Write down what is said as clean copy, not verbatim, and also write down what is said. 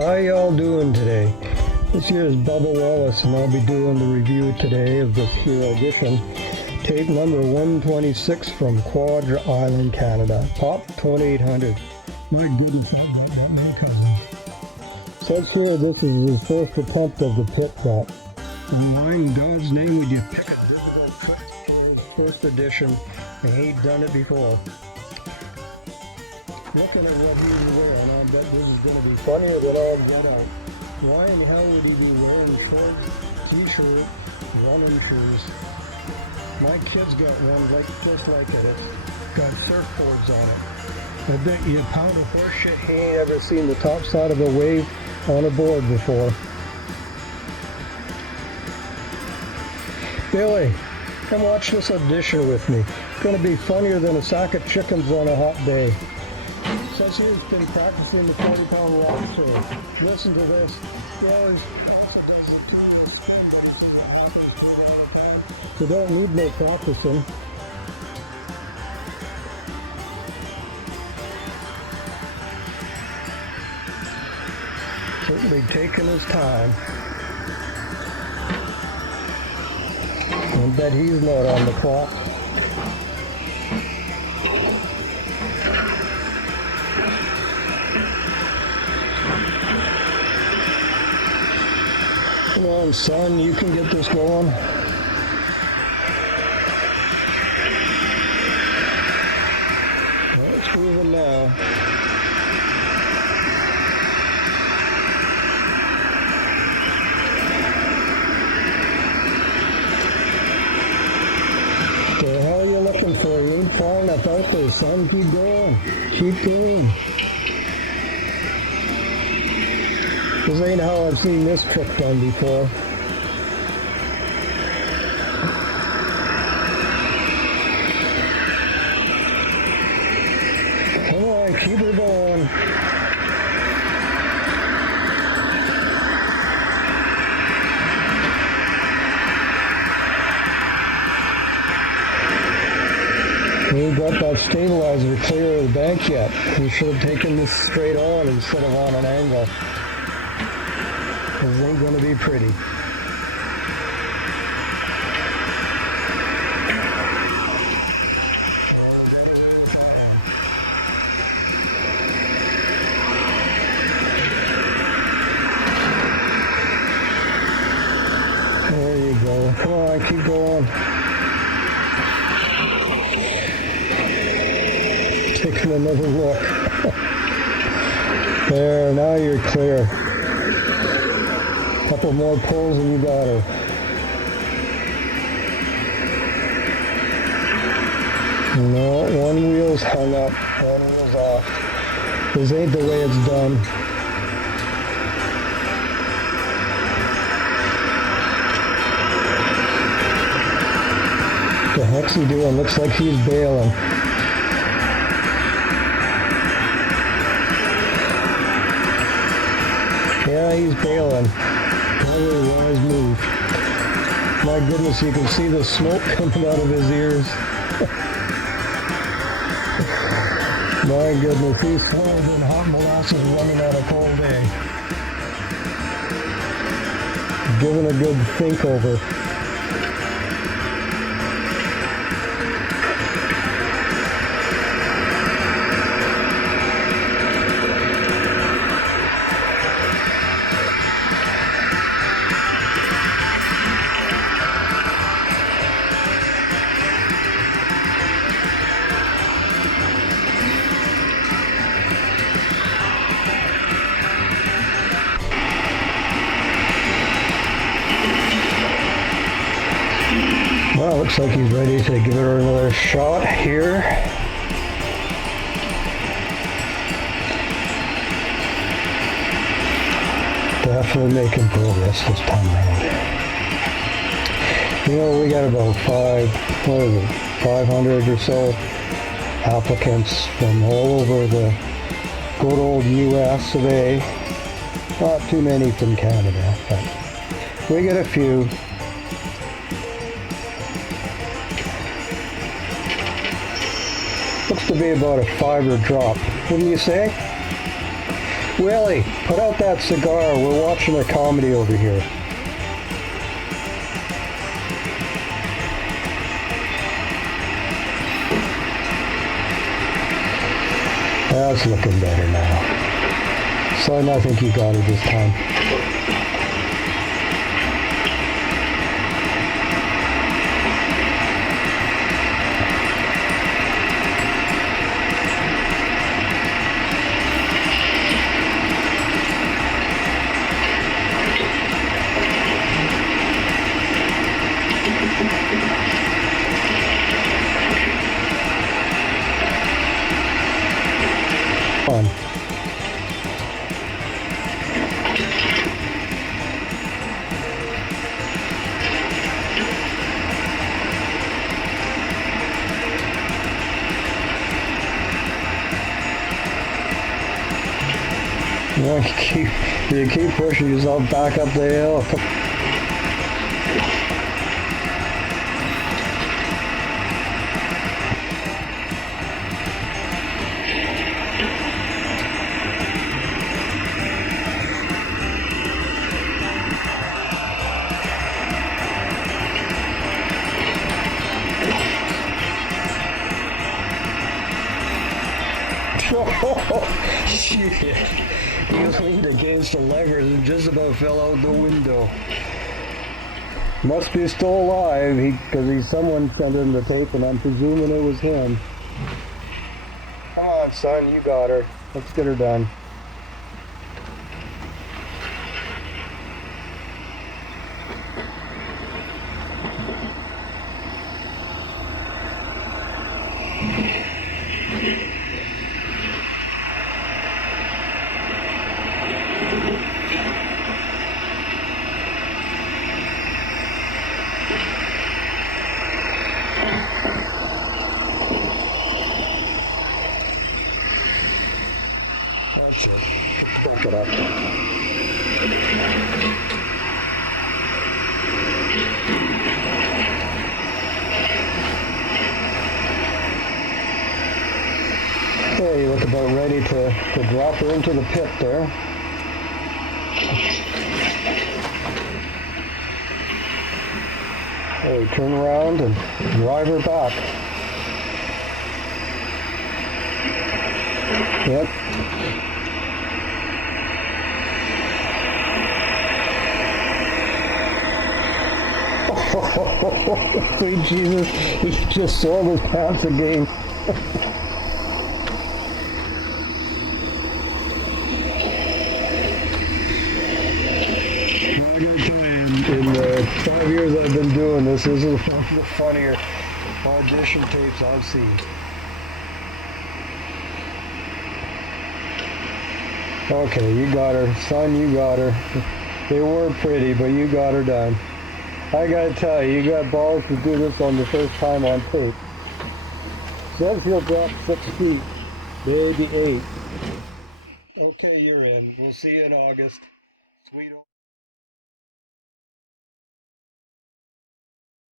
How y'all doing today? This here is Bubba Wallace, and I'll be doing the review today of this here audition. Tape number 126 from Quadra Island, Canada. Pop 2800. My goodness, not my cousin. Says here this is the first attempt of the pit trap. Why in God's name would you pick a difficult trick for his first edition and he'd done it before? Looking at what he's wearing, I bet this is going to be funnier than all get out. Why in hell would he be wearing shorts, t-shirt, running shoes? My kid's got one just like it. It's got surfboards on it. I bet you a pound of horse shit he ain't ever seen the top side of a wave on a board before. Billy, come watch this audition with me. It's going to be funnier than a sack of chickens on a hot day. Says he's been practicing the 40-pound rock throw. Listen to this. He always also does the 2 years. So don't need no practicing. Certainly taking his time. I bet he's not on the clock. Come on, son, you can get this going. Well, it's moving now. What the hell are you looking for? You ain't far enough out there, son. Keep going. Keep going. This ain't how I've seen this trick done before. Come on, keep her going. We ain't got that stabilizer clear of the bank yet. We should have taken this straight on instead of on an angle. This ain't going to be pretty. There you go. Come on, keep going. Taking another look. There, now you're clear. Couple more pulls and you got her. No, one wheel's hung up, one wheel's off. This ain't the way it's done. What the heck's he doing? Looks like he's bailing. Yeah, he's bailing. Probably a wise move. My goodness, you can see the smoke coming out of his ears. My goodness, he's slower than hot molasses running on a cold day. Giving a good think over. Well, looks like he's ready to give it another shot here. Definitely making progress this time around. You know, we got about 500 or so applicants from all over the good old US of A. Not too many from Canada, but we get a few. Looks to be about a 5 drop. Wouldn't you say? Willie, put out that cigar. We're watching a comedy over here. That's looking better now. Son, I think you got it this time. On. You keep pushing yourself back up the hill. Oh, shit. He leaned against the levers and just about fell out the window. Must be still alive, because someone sent him the tape, and I'm presuming it was him. Come on, son, you got her. Let's get her done. Get up. Okay, you look about ready to drop her into the pit there. Okay, turn around and drive her back. Yep. Oh, sweet Jesus, he just soiled his pants again. In the 5 years I've been doing this is one of the funnier audition tapes I've seen. Okay, you got her. Son, you got her. They were pretty, but you got her done. I gotta tell you, you got balls to do this on the first time on tape. Says he'll drop 6 feet, maybe 8. Okay, you're in. We'll see you in August. Sweet.